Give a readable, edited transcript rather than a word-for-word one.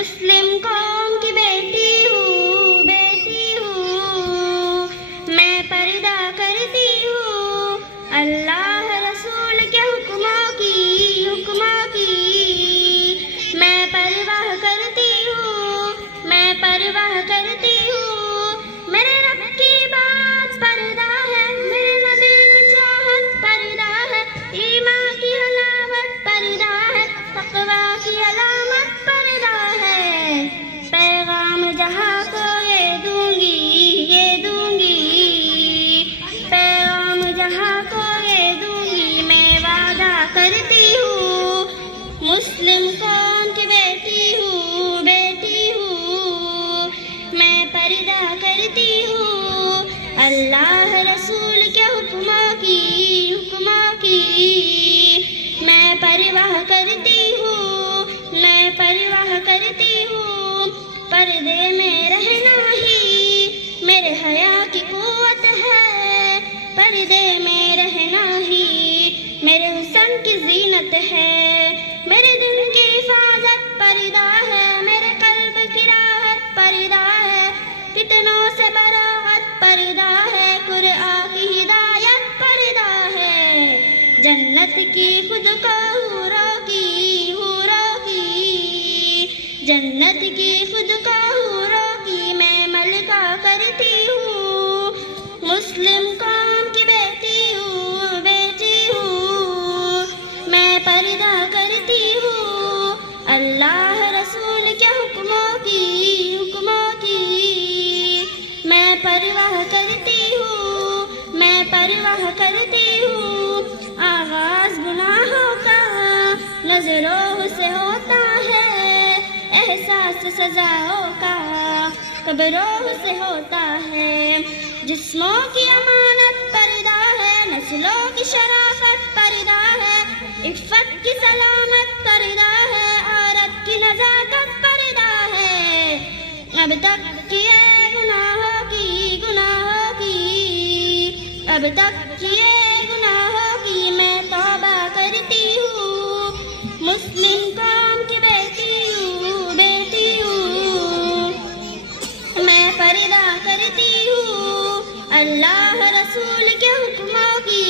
مسلم قوم کی بیٹی ہوں میں پردہ کرتی ہوں اللہ رسول کے حکموں کی میں پرواہ کرتی ہوں میرے رب کی بات پردہ ہے، میرے نبی کی چاہت پردہ ہے، ایمان کی حلاوت پردہ ہے، تقویٰ کی علامت پردہ ہے، پیغام جہاں کو یہ دوں گی پیغام جہاں کو یہ دوں گی میں وعدہ کرتی ہوں مسلم قوم کی بیٹی ہوں میں پردہ کرتی ہوں اللہ رسول کے حکموں کی میں پرواہ کرتی ہوں پردے میں رہنا ہی میرے حیا کی قوت ہے، پردے میں رہنا ہی میرے حسن کی زینت ہے، میرے دل کی حفاظت پردہ ہے، میرے قلب کی راحت پردہ ہے، فتنوں سے براعت پردہ ہے، قرآن کی ہدایت پردہ ہے، جنت کی خود کو حوروں کی جنت کی خود کو حوروں کی میں ملکہ کرتی ہوں مسلم قوم کی بیٹی ہوں میں پردہ کرتی ہوں اللہ رسول کے حکموں کی میں پرواہ کرتی ہوں آغاز گناہوں کا نظروں سے ہوتا ہے، احساس سزاؤں کا قبروں سے ہوتا ہے، جسموں کی امانت پردہ ہے، نسلوں کی شرافت پردہ ہے، عفت کی سلامت پردہ ہے، عورت کی نزاکت پردہ ہے، اب تک کیے گناہوں کی میں توبہ کرتی ہوں مسلم قوم کی بیٹی ہوں میں پردہ کرتی ہوں اللہ رسول کے حکموں کی